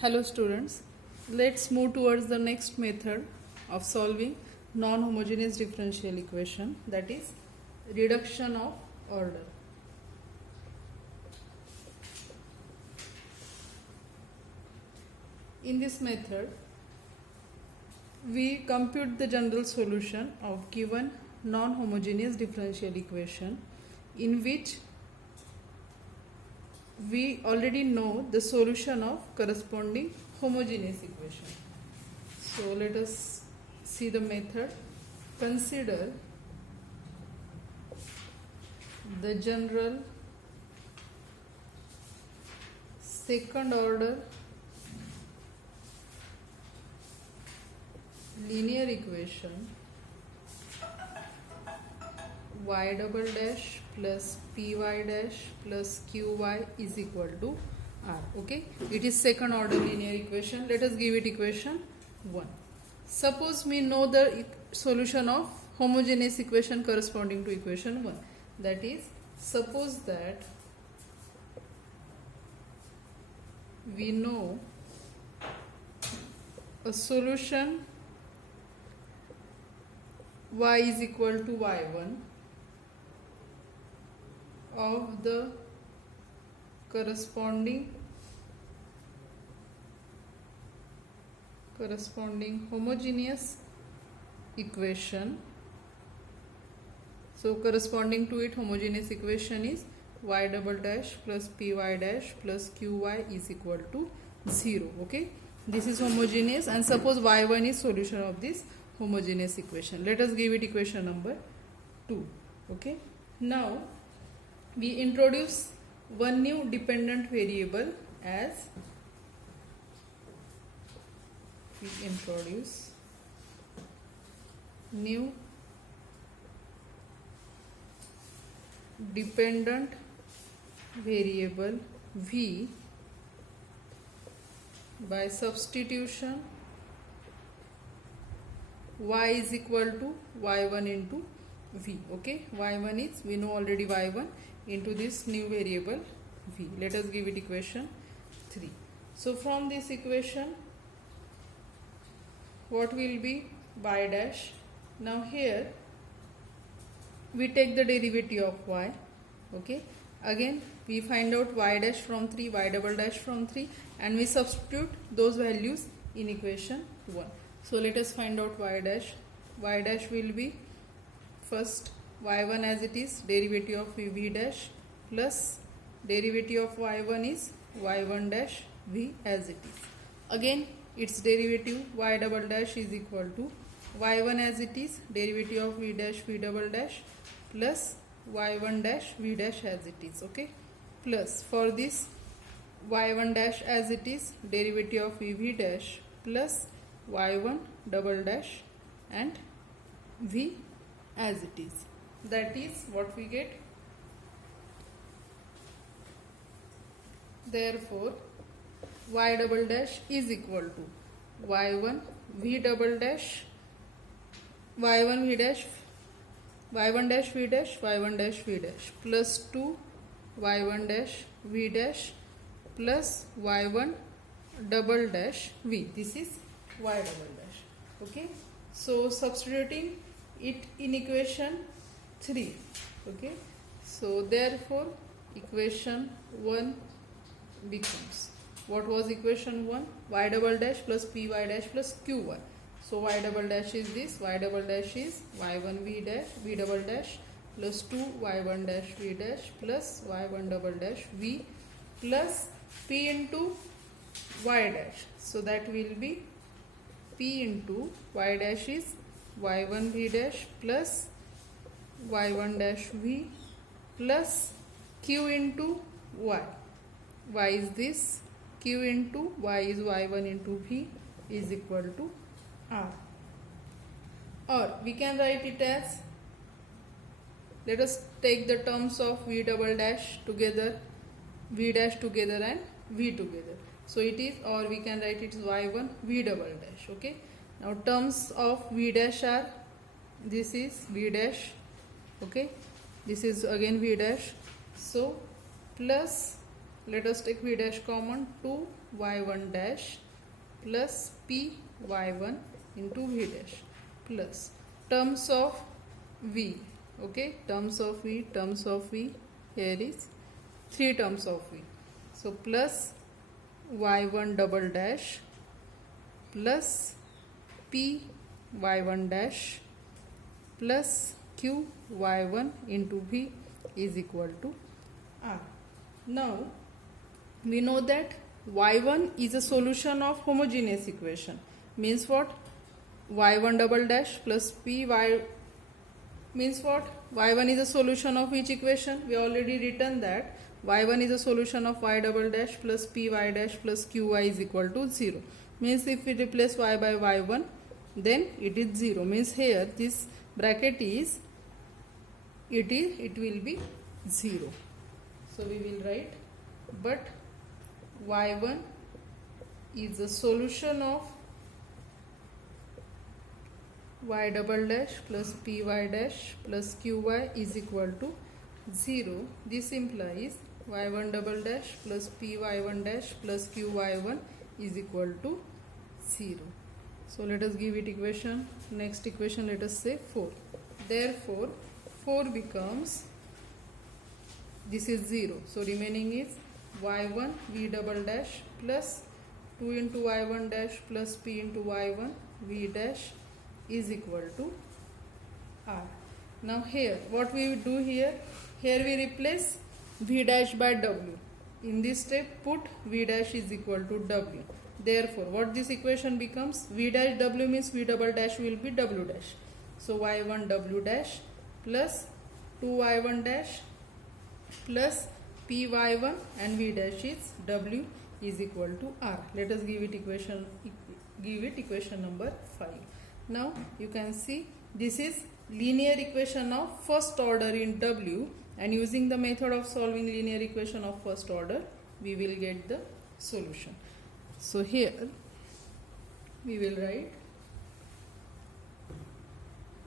Hello students, let's move towards the next method of solving non-homogeneous differential equation, that is reduction of order. In this method, we compute the general solution of given non-homogeneous differential equation in which we already know the solution of corresponding homogeneous equation. So let us see the method. Consider the general second order linear equation y double dash plus py dash plus qy is equal to r. Okay, it is second order linear equation. Let us give it equation 1. Suppose we know the solution of homogeneous equation corresponding to equation 1. That is, suppose that we know a solution y is equal to y1 of the corresponding homogeneous equation. So corresponding to it homogeneous equation is y double dash plus py dash plus qy is equal to 0. Okay, this is homogeneous, and suppose y1 is solution of this homogeneous equation. Let us give it equation number 2. Okay, now we introduce one new dependent variable as new dependent variable v by substitution y is equal to y1 into v. Okay, y1 is, we know already, y1 into this new variable v. Let us give it equation 3. So from this equation, what will be y dash? Now here we take the derivative of y. Okay, again we find out y dash from 3, y double dash from 3, and we substitute those values in equation 1. So let us find out y dash. Y dash will be first y1 as it is, derivative of v dash, plus derivative of y1 is y1 dash v as it is. Again its derivative y double dash is equal to y1 as it is, derivative of v dash v double dash, plus y1 dash v dash as it is. Okay, plus for this y1 dash as it is, derivative of v dash, plus y1 double dash and v as it is. That is what we get. Therefore y double dash is equal to y1 v double dash, y1 v dash, y1 dash v dash, y1 dash v dash, plus 2 y1 dash v dash plus y1 double dash v. This is y double dash. Okay, so substituting it in equation 3. Okay, so therefore equation 1 becomes, what was equation 1? Y double dash plus py dash plus qy. So y double dash is this, y double dash is y1 v dash, v double dash, plus 2 y1 dash v dash plus y1 double dash v, plus p into y dash. So that will be p into y dash is y1 v dash plus y1 dash v, plus q into y. Y is this, q into y is y1 into v is equal to r. Or we can write it as, let us take the terms of v double dash together, v dash together and v together. So it is, or we can write it as y1 v double dash. Okay, now terms of v dash are, this is v dash, okay, this is again v dash, so plus let us take v dash common, 2y1 dash plus p y1 into v dash plus terms of v, okay, terms of v, here is 3 terms of v, so plus y1 double dash plus p y1 dash plus q y1 into v is equal to r. Now we know that y1 is a solution of homogeneous equation, means what, y1 double dash plus p y means what, y1 is a solution of which equation, we already written that y1 is a solution of y double dash plus py dash plus qy is equal to 0, means if we replace y by y1 then it is 0, means here this bracket is it will be 0, so we will write, but y1 is the solution of y double dash plus py dash plus qy is equal to 0. This implies y1 double dash plus py1 dash plus qy1 is equal to 0. So let us give it equation. Next equation, let us say 4. Therefore 4 becomes, this is 0, so remaining is y1 v double dash plus 2 into y1 dash plus p into y1 v dash is equal to r. Now here what we will do, here we replace v dash by w. In this step put v dash is equal to w. Therefore what this equation becomes, v dash w means v double dash will be w dash, so y1 w dash plus 2y1 dash plus py1 and v dash is w is equal to r. Let us give it equation number 5. Now you can see this is linear equation of first order in w, and using the method of solving linear equation of first order we will get the solution. So here we will write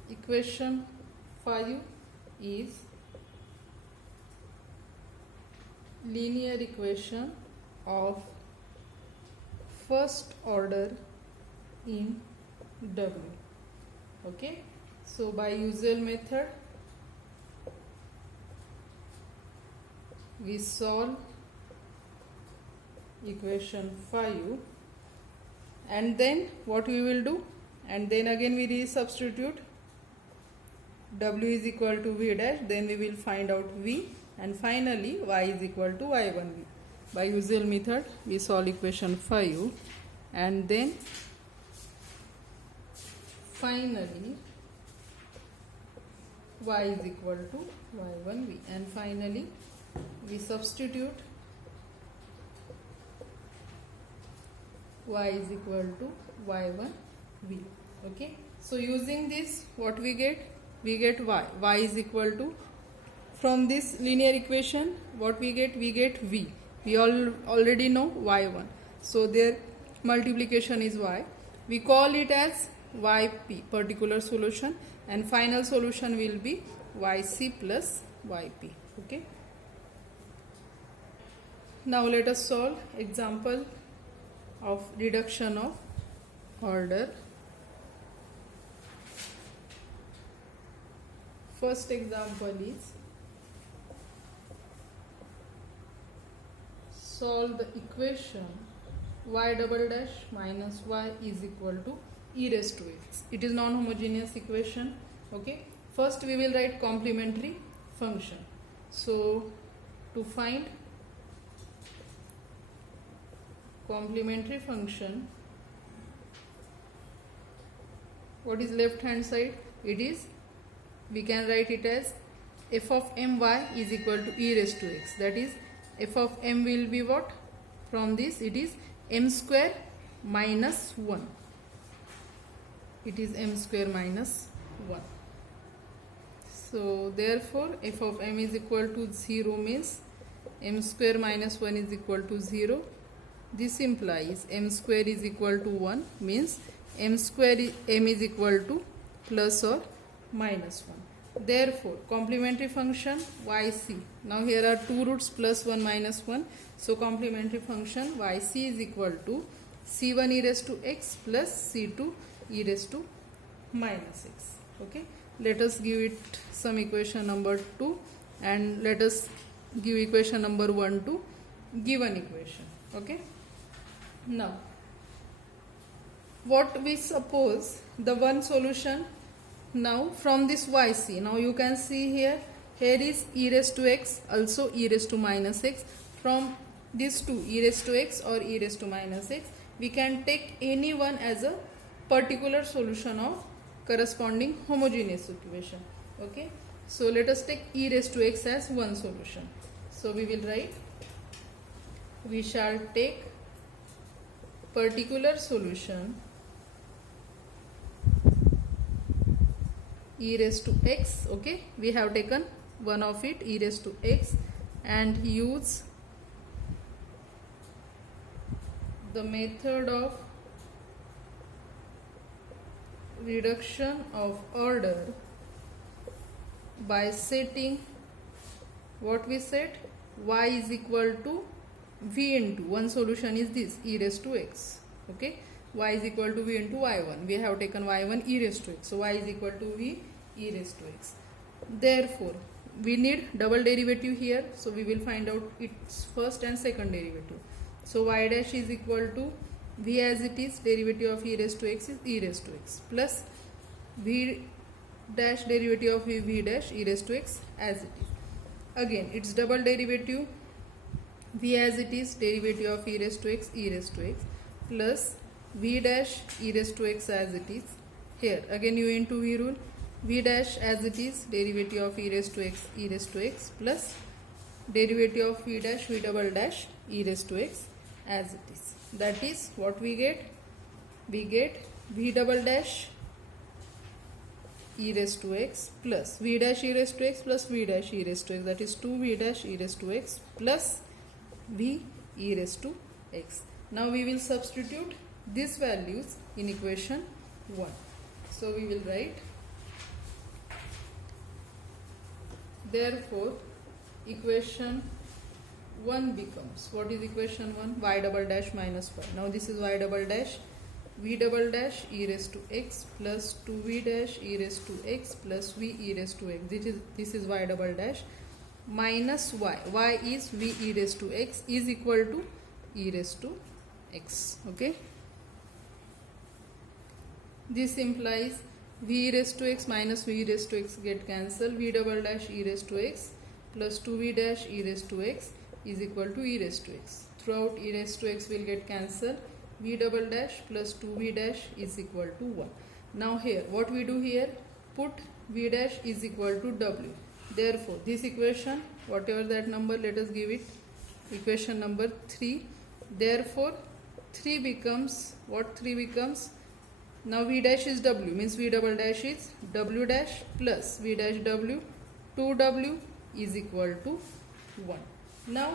equation 5 is linear equation of first order in w. Okay, so by usual method we solve equation 5, and then what we will do, and then again we resubstitute w is equal to v dash, then we will find out v, and finally y is equal to y1v. By usual method we solve equation 5, and then finally y is equal to y1v, and finally we substitute y is equal to y1v. Okay, so using this what we get y is equal to, from this linear equation what we get v, we already know y1, so their multiplication is y, we call it as yp, particular solution, and final solution will be yc plus yp. Okay, now let us solve example of reduction of order. First example is solve the equation y double dash minus y is equal to e raised to x. It is non-homogeneous equation. Okay, first we will write complementary function. So to find complementary function, what is left hand side, it is, we can write it as f of my is equal to e raised to x, that is f of m will be what, from this it is m square minus 1, it is m square minus 1. So therefore f of m is equal to 0 means m square minus 1 is equal to 0. This implies m square is equal to 1 means m is equal to plus or minus 1. Therefore, complementary function yc. Now here are two roots plus 1 minus 1. So complementary function yc is equal to c1 e raised to x plus c2 e raised to minus x. Okay. Let us give it some equation number 2 and let us give equation number 1 to given equation. Okay. Now, what we suppose the one solution now from this yc. Now you can see here is e raised to x, also e raised to minus x. From these two, e raised to x or e raised to minus x, we can take any one as a particular solution of corresponding homogeneous equation. Okay, so let us take e raised to x as one solution. So we will write, we shall take particular solution e raised to x. Okay, we have taken one of it, e raised to x, and use the method of reduction of order by setting what we set, y is equal to v into one solution is this e raised to x. Okay, y is equal to v into y1. We have taken y1 e raised to x, so y is equal to v e raised to x. Therefore, we need double derivative here, so we will find out its first and second derivative. So y dash is equal to v as it is, derivative of e raised to x is e raised to x, plus v dash derivative of v dash e raised to x as it is. Again, its double derivative, v as it is, derivative of e raised to x plus v dash e raised to x as it is. Here again u into v rule, v dash as it is, derivative of e raised to x plus derivative of v dash v double dash e raised to x as it is. That is what we get. We get v double dash e raised to x plus v dash e raised to x plus v dash e raised to x, that is 2v dash e raised to x plus v e raised to x. Now we will substitute these values in equation 1. So we will write, therefore equation 1 becomes, what is equation 1? Y double dash minus 5. Now this is y double dash, v double dash e raised to x plus 2v dash e raised to x plus v e raised to x. This is y double dash minus y is v e raised to x is equal to e raised to x. Okay, this implies v e raised to x minus v e raised to x get cancelled, v double dash e raised to x plus 2v dash e raised to x is equal to e raised to x. Throughout e raised to x will get cancelled, v double dash plus 2v dash is equal to 1. Now here what we do here, put v dash is equal to w. Therefore this equation, whatever that number, let us give it equation number 3. Therefore 3 becomes, what 3 becomes, now v dash is w, means v double dash is w dash plus v dash w, 2w is equal to 1. Now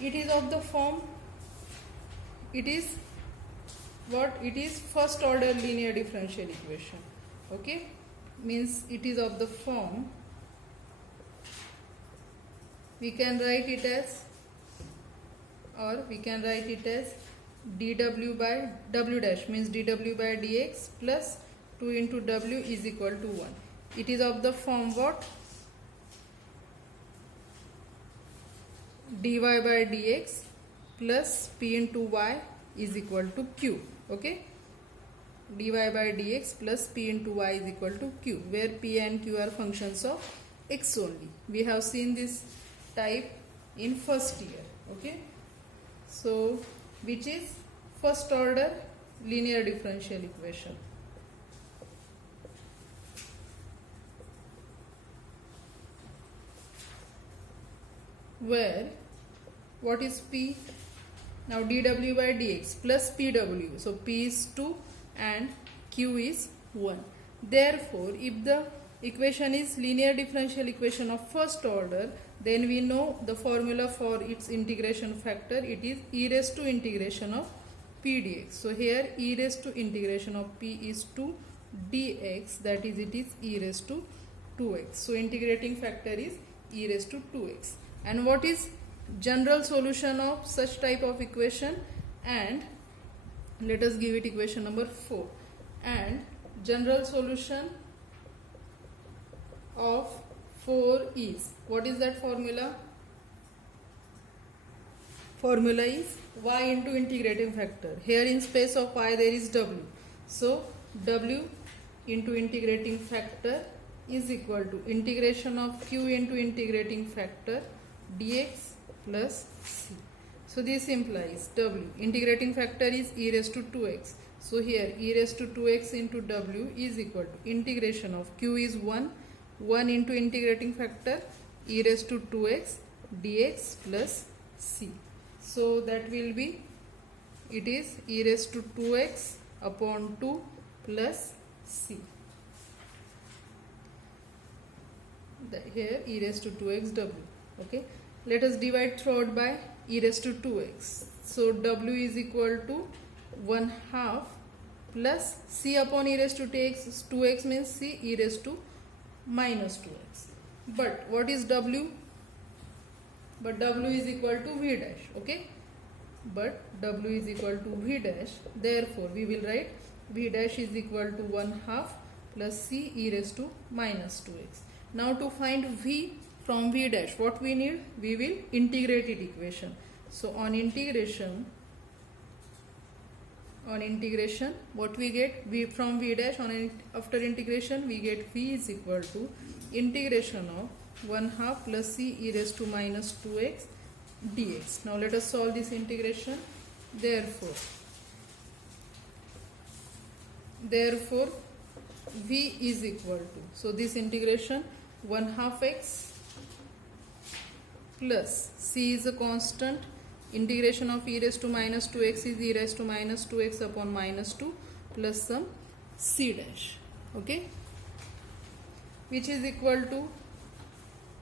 it is of the form, it is what, it is first order linear differential equation. Okay, means it is of the form, we can write it as, or we can write it as dw by w dash, means dw by dx plus 2 into w is equal to 1. It is of the form what, dy by dx plus p into y is equal to q. Okay, dy by dx plus p into y is equal to q, where p and q are functions of x only. We have seen this type in first year. Okay, so which is first order linear differential equation. Where what is p? Now dw by dx plus pw, so p is 2 and q is 1. Therefore if the equation is linear differential equation of first order, then we know the formula for its integration factor, it is e raised to integration of p dx. So here e raised to integration of p is 2 dx, that is it is e raised to 2x. So integrating factor is e raised to 2x. And what is general solution of such type of equation? And let us give it equation number 4. And general solution of 4 is, what is that formula? Formula is y into integrating factor. Here in space of y there is w. So w into integrating factor is equal to integration of q into integrating factor dx plus c. So this implies w integrating factor is e raised to 2x. So here e raised to 2x into w is equal to integration of q is 1 into integrating factor e raised to 2x dx plus c. So that will be, it is e raised to 2x upon 2 plus c. Here e raised to 2x w. Okay. Let us divide throughout by e raised to 2x. So w is equal to 1/2 plus c upon e raised to 2x means c e raised to minus 2x. But what is w? But w is equal to v dash. Okay. But w is equal to v dash. Therefore we will write v dash is equal to 1/2 plus c e raised to minus 2x. Now to find v from v dash, what we need? We will integrate it equation. So on integration, what we get? V from v dash after integration we get v is equal to integration of 1/2 plus c e raised to minus 2x dx. Now let us solve this integration. Therefore v is equal to, so this integration 1/2 x plus c is a constant, integration of e raised to minus 2x is e raised to minus 2x upon minus 2 plus some c dash. Okay, which is equal to,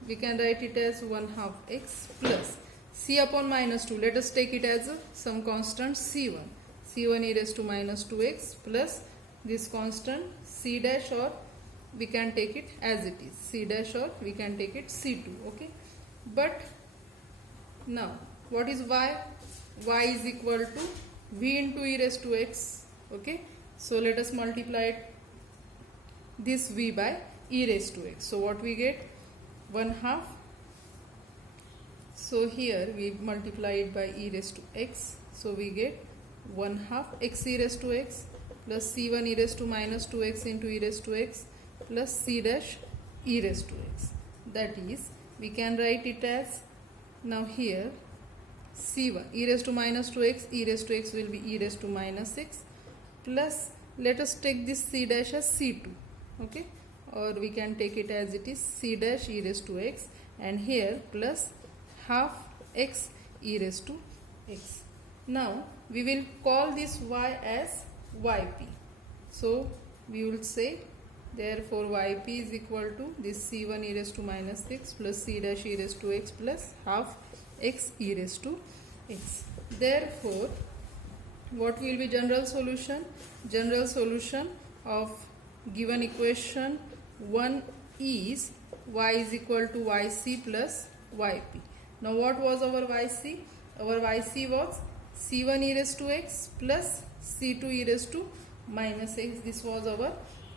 we can write it as 1/2 x plus c upon minus 2. Let us take it as some constant c1 e raised to minus 2x plus this constant c dash, or we can take it as it is c dash, or we can take it c2. Okay, but now what is y? Y is equal to v into e raised to x. Okay, so let us multiply this v by e raised to x. So what we get? 1/2. So here we multiply it by e raised to x. So we get 1/2 x e raised to x plus c1 e raised to minus 2x into e raised to x plus c dash e raised to x. That is, we can write it as, now here c1 e raised to minus 2x, e raised to x will be e raised to minus x plus, let us take this c dash as c2. Okay, or we can take it as it is c dash e raised to x, and here plus half x e raised to x. Now we will call this y as yp. So we will say, therefore yp is equal to this c1 e raised to minus 6 plus c dash e raised to x plus half x e raised to x. Therefore what will be general solution? General solution of given equation 1 is y is equal to yc plus yp. Now what was our yc? Our yc was c1 e raised to x plus c2 e raised to minus x. This was our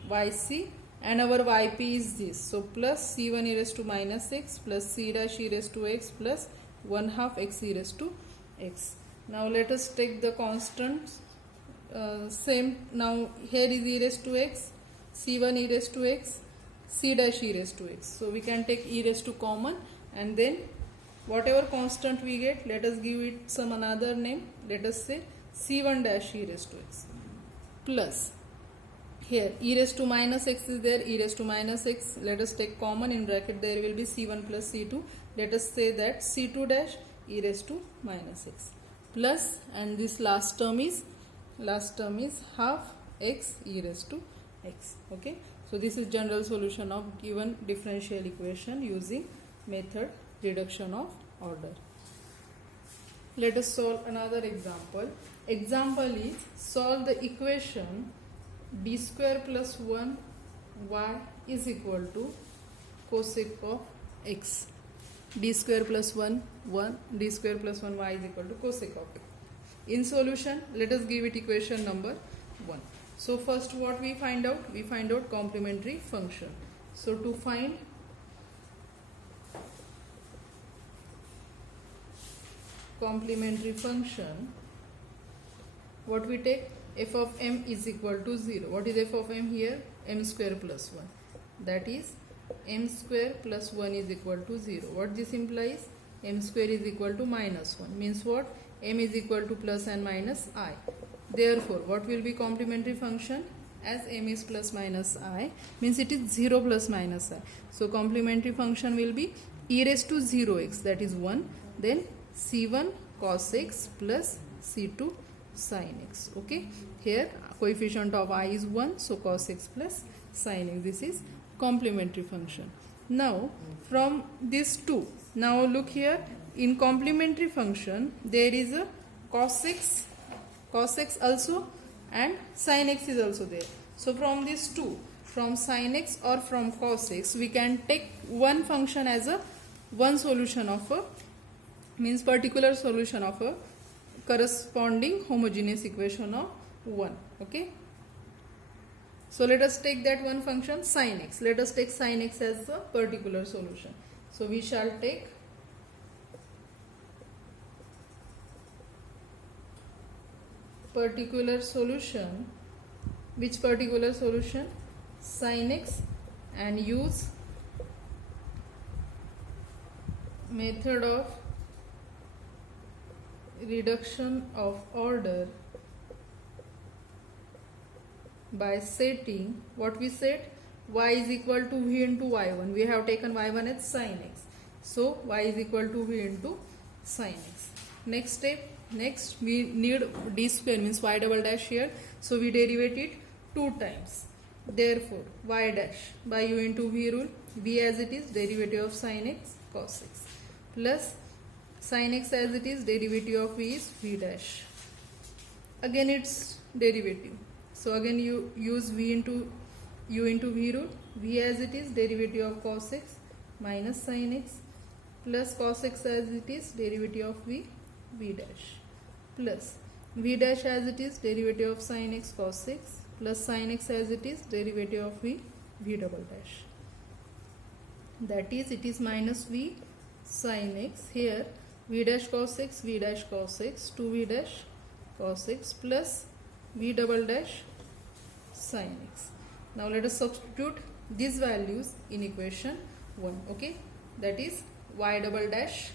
yc, and our yp is this. So plus c1 e raised to minus x plus c dash e raised to x plus 1/2 x e raised to x. Now let us take the constants. Same, now here is e raised to x, c1 e raised to x, c dash e raised to x. So we can take e raised to common, and then whatever constant we get, let us give it some another name. Let us say c1 dash e raised to x plus, here e raised to minus x is there, e raised to minus x, let us take common, in bracket there will be c1 plus c2. Let us say that c2 dash e raised to minus x plus, and this last term is half x e raised to x. Okay, so this is general solution of given differential equation using method reduction of order. Let us solve another example. Example is, solve the equation d square plus 1 y is equal to cosec of x. D square plus 1 1, d square plus 1 y is equal to cosec of x. In solution, let us give it equation number 1. So first what we find out? We find out complementary function. So to find complementary function, what we take? F of m is equal to 0. What is f of m here? M square plus 1. That is m square plus 1 is equal to 0. What this implies? M square is equal to minus 1. Means what? M is equal to plus and minus I. Therefore, what will be complementary function? As m is plus minus I, means it is 0 plus minus I. So complementary function will be e raised to 0x, that is 1. Then c1 cos x plus c2 sin x. Okay, here coefficient of I is 1, so cos x plus sin x. This is complementary function. Now from these two, now look here, in complementary function there is a cos x also and sin x is also there. So from these two, from sin x or from cos x, we can take one function as a one solution of a, means particular solution of a corresponding homogeneous equation of 1. Okay, so let us take that one function sin x. Let us take sin x as a particular solution. So we shall take particular solution. Which particular solution? Sin x, and use method of reduction of order by setting, what we set? Y is equal to v into y1. We have taken y1 as sin x. So y is equal to v into sin x. Next step, next we need d square, means y double dash here. So we derivate it 2 times. Therefore y dash by u into v rule, v as it is, derivative of sin x cos x, plus sin x as it is, derivative of v is v dash. Again its derivative. So again you use v into u into v rule, v as it is, derivative of cos x minus sin x, plus cos x as it is, derivative of v dash, plus v dash as it is, derivative of sin x cos x, plus sin x as it is, derivative of v double dash. That is, it is minus v sin x. Here v dash cos x, 2v dash cos x plus v double dash sin x. Now let us substitute these values in equation 1. Okay, that is y double dash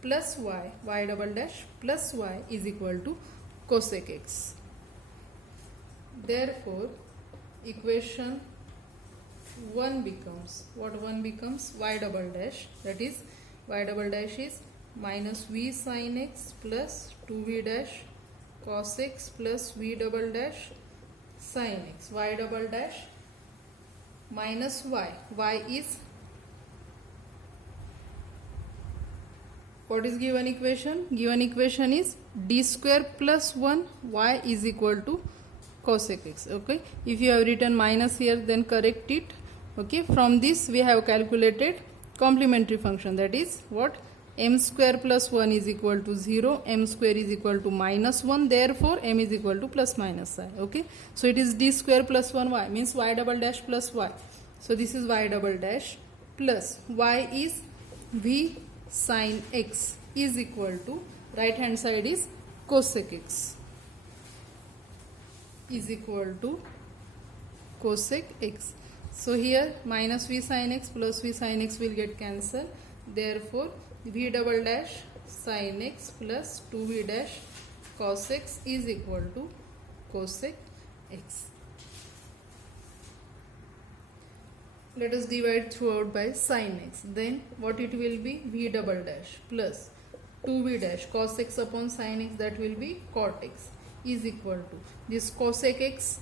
plus y double dash plus y is equal to cosec x. Therefore equation 1 becomes, what 1 becomes? Y double dash, that is y double dash is minus v sin x plus 2v dash cos x plus v double dash sin x. Y double dash minus y is, what is given equation? Given equation is d square plus 1 y is equal to cosec x. Okay, if you have written minus here, then correct it. Okay, from this we have calculated complementary function, that is what? M square plus 1 is equal to 0, m square is equal to minus 1, therefore m is equal to plus minus I. Okay, so it is d square plus 1 y, means y double dash plus y. So this is y double dash plus y is v sin x is equal to, right hand side is cosec x, is equal to cosec x. So here minus v sin x plus v sin x will get cancelled. Therefore v double dash sin x plus 2v dash cos x is equal to cosec x. Let us divide throughout by sin x. Then what it will be? V double dash plus 2v dash cos x upon sin x, that will be cot x, is equal to this cosec x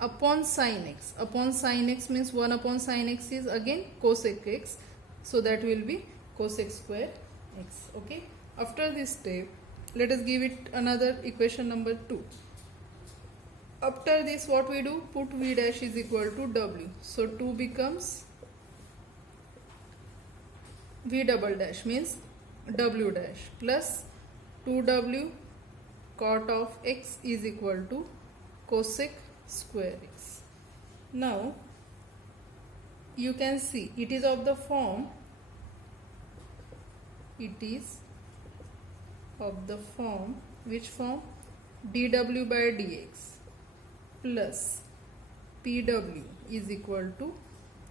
upon sin x. Upon sin x means 1 upon sin x is again cosec x, so that will be cosec square x. Okay, after this step let us give it another equation number 2. After this, what we do? Put v dash is equal to w. So 2 becomes v double dash means w dash plus 2w cot of x is equal to cosec square x. Now you can see it is of the form, which form? dw by dx plus pw is equal to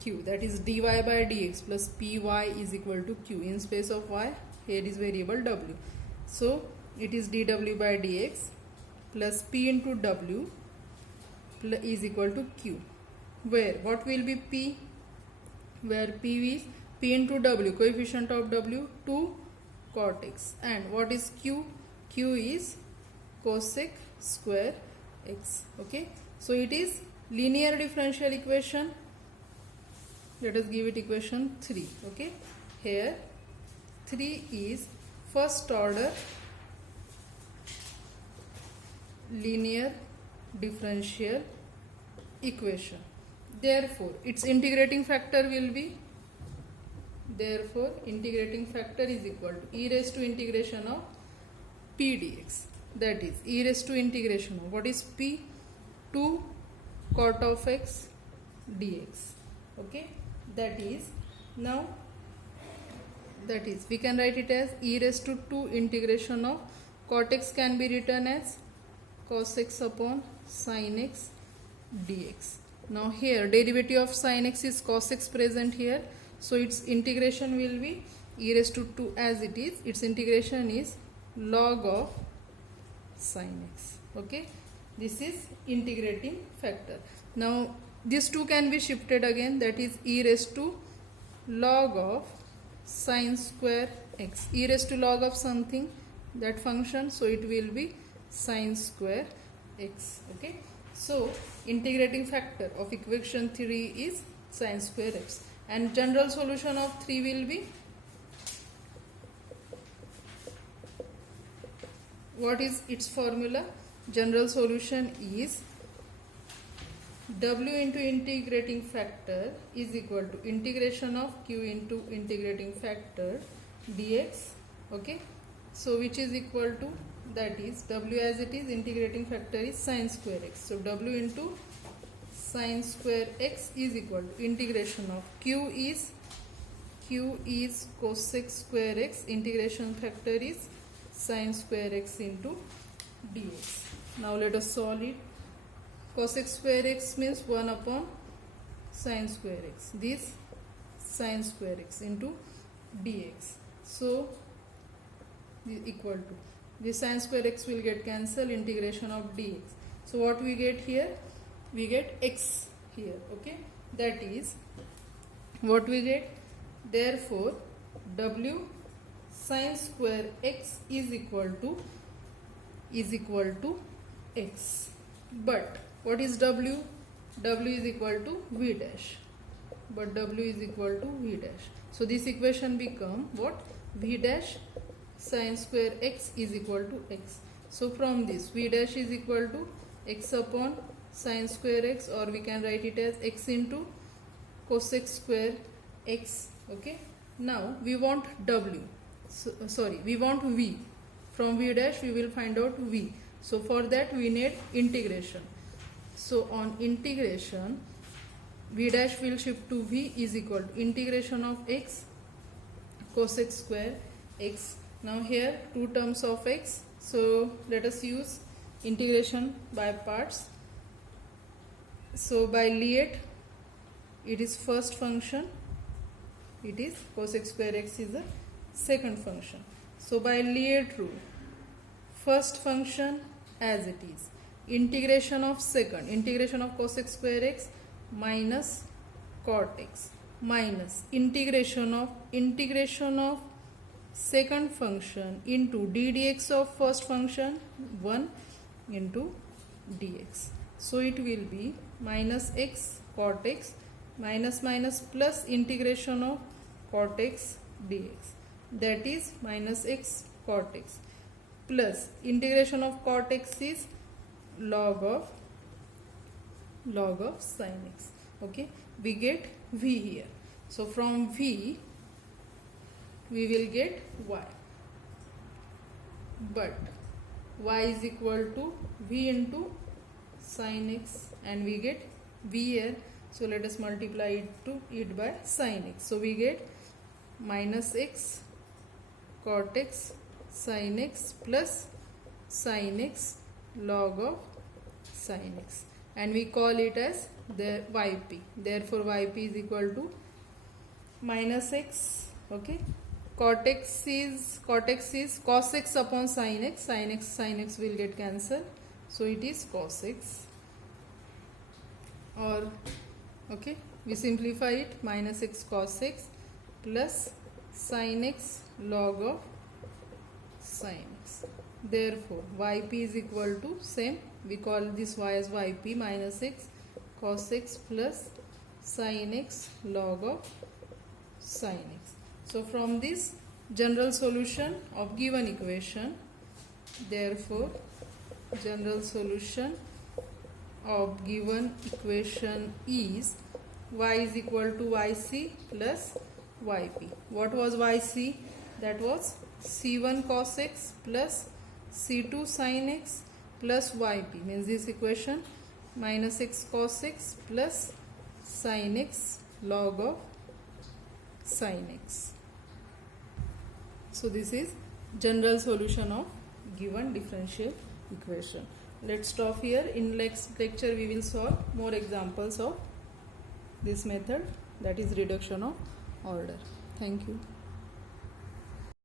q, that is dy by dx plus py is equal to q. In space of y, here is variable w, so it is dw by dx plus p into w is equal to q, where what will be p? Where p is p into w, coefficient of w, 2 cot x, and what is q? Q is cosec square x. Okay, so it is linear differential equation. Let us give it equation 3. Okay, here 3 is first order linear differential equation. Therefore its integrating factor will be, integrating factor is equal to e raised to integration of p dx, that is e raised to integration of, what is p? 2 cot of x dx. Okay, that is, now that is, we can write it as e raised to 2 integration of cot x can be written as cos x upon sin x dx. Now here derivative of sin x is cos x present here, so its integration will be e raised to 2 as it is, its integration is log of sin x. Okay, this is integrating factor. Now this 2 can be shifted again, that is e raised to log of sin square x, e raised to log of something, that function, so it will be sin square x. Okay, so integrating factor of equation 3 is sin square x, and general solution of 3 will be, what is its formula? General solution is w into integrating factor is equal to integration of q into integrating factor dx. Okay, so which is equal to, that is w as it is, integrating factor is sin square x, so w into sin square x is equal to integration of q is cosec square x, integration factor is sin square x into dx. Now let us solve it. Cosec square x means 1 upon sin square x, this sin square x into dx, so equal to, this sin square x will get cancelled, integration of dx. So what we get here? We get x here. Okay, that is what we get. Therefore w sin square x is equal to x. But what is w? W is equal to v dash, but w is equal to v dash. So this equation become what? V dash sin square x is equal to x. So from this v dash is equal to x upon sin square x, or we can write it as x into cosec square x. Okay, now we want w, we want v. From v dash we will find out v, so for that we need integration. So on integration, v dash will shift to v is equal to integration of x cosec square x. Now here 2 terms of x, so let us use integration by parts. So by Liet, it is first function, it is cosec square x is the second function. So by Liet rule, first function as it is, integration of second, integration of cosec square x minus cot x, minus integration of second function into d dx of first function 1 into dx. So it will be minus x cot x minus plus integration of cot x dx, that is minus x cot x, plus integration of cot x is log of log of sin x. Okay, we get v here. So from v we will get y, but y is equal to v into sin x, and we get v here. So let us multiply it by sin x. So we get minus x cot x sin x plus sin x log of sin x, and we call it as the yp. Therefore yp is equal to minus x. Okay, cot x is cos x upon sin x. Sin x will get cancelled, so it is cos x. Or okay, we simplify it, minus x cos x plus sin x log of sin x. Therefore yp is equal to, same, we call this y as yp, minus x cos x plus sin x log of sin x. So from this general solution of given equation, therefore general solution of given equation is y is equal to yc plus yp. What was yc? That was c1 cos x plus c2 sin x plus yp, means this equation minus x cos x plus sin x log of sin x. So this is general solution of given differential equation. Let's stop here. In next lecture we will solve more examples of this method, that is reduction of order. Thank you.